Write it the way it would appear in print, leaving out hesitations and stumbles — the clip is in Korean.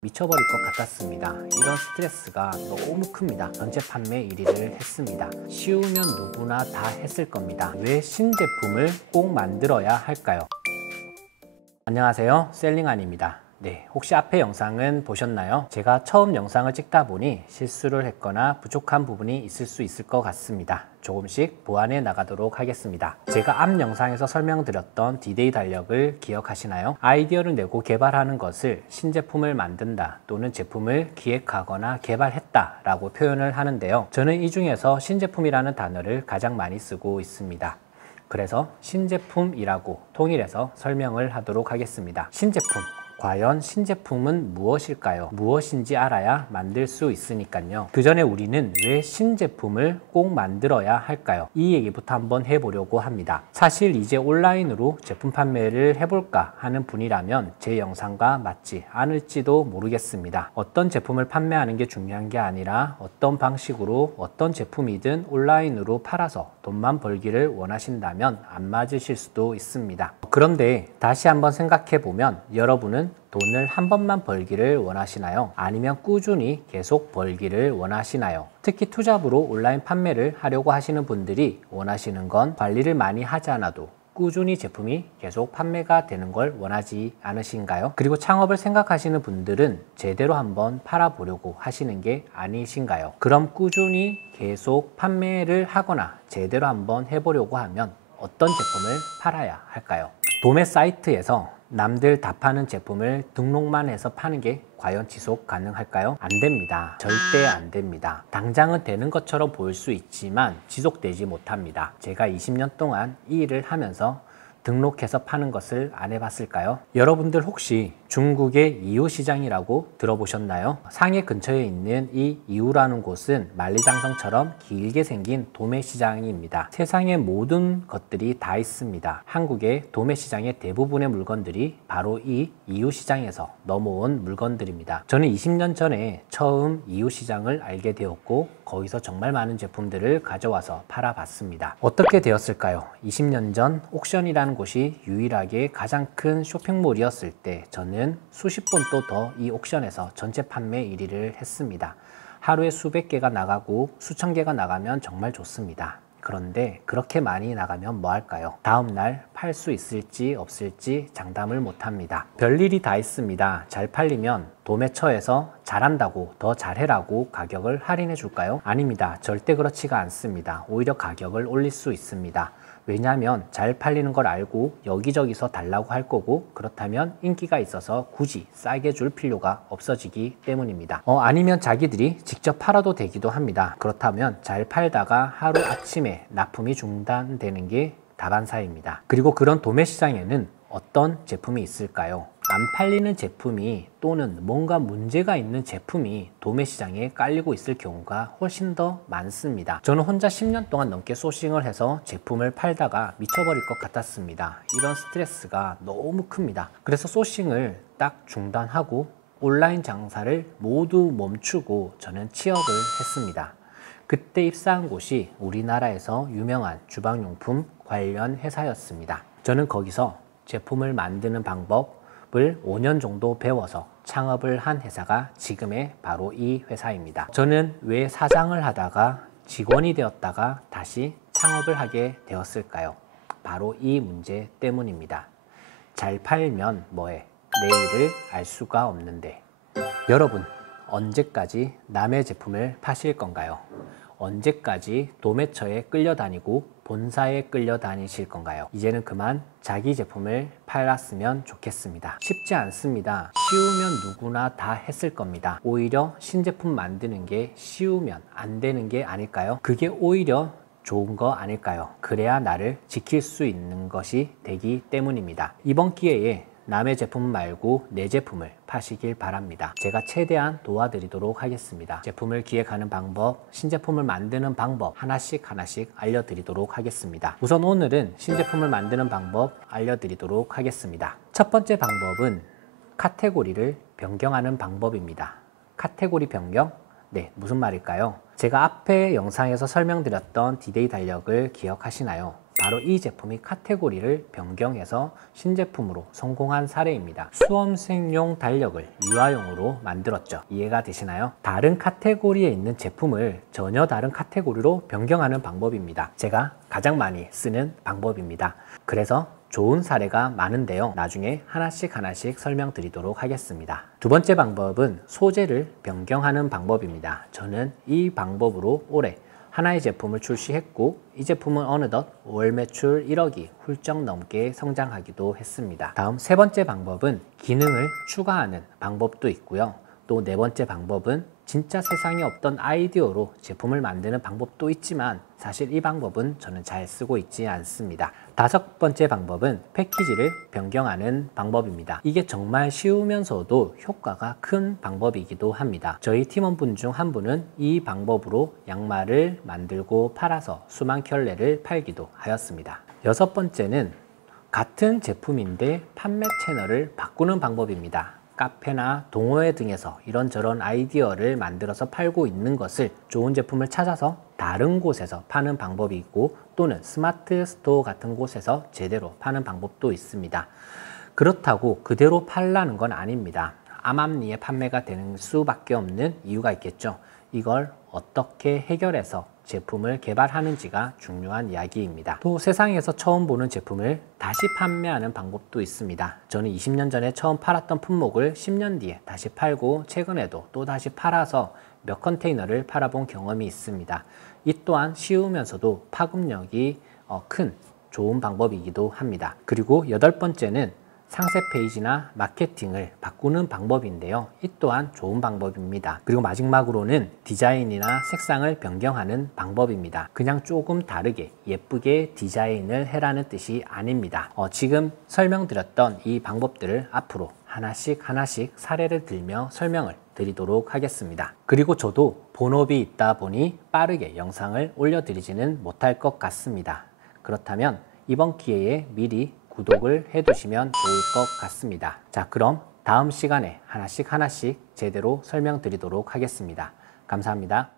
미쳐버릴 것 같았습니다. 이런 스트레스가 너무 큽니다. 전체 판매 1위를 했습니다. 쉬우면 누구나 다 했을 겁니다. 왜 신제품을 꼭 만들어야 할까요? 안녕하세요, 셀링안입니다. 네, 혹시 앞에 영상은 보셨나요? 제가 처음 영상을 찍다 보니 실수를 했거나 부족한 부분이 있을 수 있을 것 같습니다. 조금씩 보완해 나가도록 하겠습니다. 제가 앞 영상에서 설명드렸던 D-Day 달력을 기억하시나요? 아이디어를 내고 개발하는 것을 신제품을 만든다 또는 제품을 기획하거나 개발했다 라고 표현을 하는데요. 저는 이 중에서 신제품이라는 단어를 가장 많이 쓰고 있습니다. 그래서 신제품이라고 통일해서 설명을 하도록 하겠습니다. 신제품, 과연 신제품은 무엇일까요? 무엇인지 알아야 만들 수 있으니까요. 그 전에 우리는 왜 신제품을 꼭 만들어야 할까요? 이 얘기부터 한번 해보려고 합니다. 사실 이제 온라인으로 제품 판매를 해볼까 하는 분이라면 제 영상과 맞지 않을지도 모르겠습니다. 어떤 제품을 판매하는 게 중요한 게 아니라 어떤 방식으로 어떤 제품이든 온라인으로 팔아서 돈만 벌기를 원하신다면 안 맞으실 수도 있습니다. 그런데 다시 한번 생각해 보면 여러분은 돈을 한 번만 벌기를 원하시나요? 아니면 꾸준히 계속 벌기를 원하시나요? 특히 투잡으로 온라인 판매를 하려고 하시는 분들이 원하시는 건 관리를 많이 하지 않아도 꾸준히 제품이 계속 판매가 되는 걸 원하지 않으신가요? 그리고 창업을 생각하시는 분들은 제대로 한번 팔아보려고 하시는 게 아니신가요? 그럼 꾸준히 계속 판매를 하거나 제대로 한번 해보려고 하면 어떤 제품을 팔아야 할까요? 도매 사이트에서 남들 다 파는 제품을 등록만 해서 파는 게 과연 지속 가능할까요? 안 됩니다. 절대 안 됩니다. 당장은 되는 것처럼 보일 수 있지만 지속되지 못합니다. 제가 20년 동안 이 일을 하면서 등록해서 파는 것을 안 해봤을까요? 여러분들 혹시 중국의 이우 시장이라고 들어보셨나요? 상해 근처에 있는 이 이우라는 곳은 만리장성처럼 길게 생긴 도매 시장입니다. 세상의 모든 것들이 다 있습니다. 한국의 도매 시장의 대부분의 물건들이 바로 이 이우 시장에서 넘어온 물건들입니다. 저는 20년 전에 처음 이우 시장을 알게 되었고 거기서 정말 많은 제품들을 가져와서 팔아봤습니다. 어떻게 되었을까요? 20년 전 옥션이라는 곳이 유일하게 가장 큰 쇼핑몰이었을 때 저는 수십 번도 더 이 옥션에서 전체 판매 1위를 했습니다. 하루에 수백 개가 나가고 수천 개가 나가면 정말 좋습니다. 그런데 그렇게 많이 나가면 뭐 할까요? 다음날 팔 수 있을지 없을지 장담을 못합니다. 별일이 다 있습니다. 잘 팔리면 도매처에서 잘한다고 더 잘해라고 가격을 할인해 줄까요? 아닙니다. 절대 그렇지가 않습니다. 오히려 가격을 올릴 수 있습니다. 왜냐하면 잘 팔리는 걸 알고 여기저기서 달라고 할 거고 그렇다면 인기가 있어서 굳이 싸게 줄 필요가 없어지기 때문입니다. 아니면 자기들이 직접 팔아도 되기도 합니다. 그렇다면 잘 팔다가 하루 아침에 납품이 중단되는 게 다반사입니다. 그리고 그런 도매 시장에는 어떤 제품이 있을까요? 안 팔리는 제품이 또는 뭔가 문제가 있는 제품이 도매 시장에 깔리고 있을 경우가 훨씬 더 많습니다. 저는 혼자 10년 동안 넘게 소싱을 해서 제품을 팔다가 미쳐버릴 것 같았습니다. 이런 스트레스가 너무 큽니다. 그래서 소싱을 딱 중단하고 온라인 장사를 모두 멈추고 저는 취업을 했습니다. 그때 입사한 곳이 우리나라에서 유명한 주방용품 관련 회사였습니다. 저는 거기서 제품을 만드는 방법을 5년 정도 배워서 창업을 한 회사가 지금의 바로 이 회사입니다. 저는 왜 사장을 하다가 직원이 되었다가 다시 창업을 하게 되었을까요? 바로 이 문제 때문입니다. 잘 팔면 뭐해? 내일을 알 수가 없는데. 여러분, 언제까지 남의 제품을 파실 건가요? 언제까지 도매처에 끌려다니고 본사에 끌려다니실 건가요? 이제는 그만 자기 제품을 팔았으면 좋겠습니다. 쉽지 않습니다. 쉬우면 누구나 다 했을 겁니다. 오히려 신제품 만드는 게 쉬우면 안 되는 게 아닐까요? 그게 오히려 좋은 거 아닐까요? 그래야 나를 지킬 수 있는 것이 되기 때문입니다. 이번 기회에 남의 제품 말고 내 제품을 파시길 바랍니다. 제가 최대한 도와드리도록 하겠습니다. 제품을 기획하는 방법, 신제품을 만드는 방법 하나씩 알려드리도록 하겠습니다. 우선 오늘은 신제품을 만드는 방법 알려드리도록 하겠습니다. 첫 번째 방법은 카테고리를 변경하는 방법입니다. 카테고리 변경? 네, 무슨 말일까요? 제가 앞에 영상에서 설명드렸던 D-Day 달력을 기억하시나요? 바로 이 제품이 카테고리를 변경해서 신제품으로 성공한 사례입니다. 수험생용 달력을 유아용으로 만들었죠. 이해가 되시나요? 다른 카테고리에 있는 제품을 전혀 다른 카테고리로 변경하는 방법입니다. 제가 가장 많이 쓰는 방법입니다. 그래서 좋은 사례가 많은데요. 나중에 하나씩 설명드리도록 하겠습니다. 두 번째 방법은 소재를 변경하는 방법입니다. 저는 이 방법으로 올해 하나의 제품을 출시했고 이 제품은 어느덧 월 매출 1억이 훌쩍 넘게 성장하기도 했습니다. 다음 세 번째 방법은 기능을 추가하는 방법도 있고요. 또 네 번째 방법은 진짜 세상에 없던 아이디어로 제품을 만드는 방법도 있지만 사실 이 방법은 저는 잘 쓰고 있지 않습니다. 다섯 번째 방법은 패키지를 변경하는 방법입니다. 이게 정말 쉬우면서도 효과가 큰 방법이기도 합니다. 저희 팀원분 중 한 분은 이 방법으로 양말을 만들고 팔아서 수만 켤레를 팔기도 하였습니다. 여섯 번째는 같은 제품인데 판매 채널을 바꾸는 방법입니다. 카페나 동호회 등에서 이런저런 아이디어를 만들어서 팔고 있는 것을 좋은 제품을 찾아서 다른 곳에서 파는 방법이 있고 또는 스마트 스토어 같은 곳에서 제대로 파는 방법도 있습니다. 그렇다고 그대로 팔라는 건 아닙니다. 암암리에 판매가 되는 수밖에 없는 이유가 있겠죠. 이걸 어떻게 해결해서 제품을 개발하는지가 중요한 이야기입니다. 또 세상에서 처음 보는 제품을 다시 판매하는 방법도 있습니다. 저는 20년 전에 처음 팔았던 품목을 10년 뒤에 다시 팔고 최근에도 또 다시 팔아서 몇 컨테이너를 팔아본 경험이 있습니다. 이 또한 쉬우면서도 파급력이 큰 좋은 방법이기도 합니다. 그리고 여덟 번째는 상세 페이지나 마케팅을 바꾸는 방법인데요. 이 또한 좋은 방법입니다. 그리고 마지막으로는 디자인이나 색상을 변경하는 방법입니다. 그냥 조금 다르게 예쁘게 디자인을 해라는 뜻이 아닙니다. 지금 설명드렸던 이 방법들을 앞으로 하나씩 사례를 들며 설명을 드리도록 하겠습니다. 그리고 저도 본업이 있다 보니 빠르게 영상을 올려드리지는 못할 것 같습니다. 그렇다면 이번 기회에 미리 구독을 해두시면 좋을 것 같습니다. 자, 그럼 다음 시간에 하나씩 제대로 설명드리도록 하겠습니다. 감사합니다.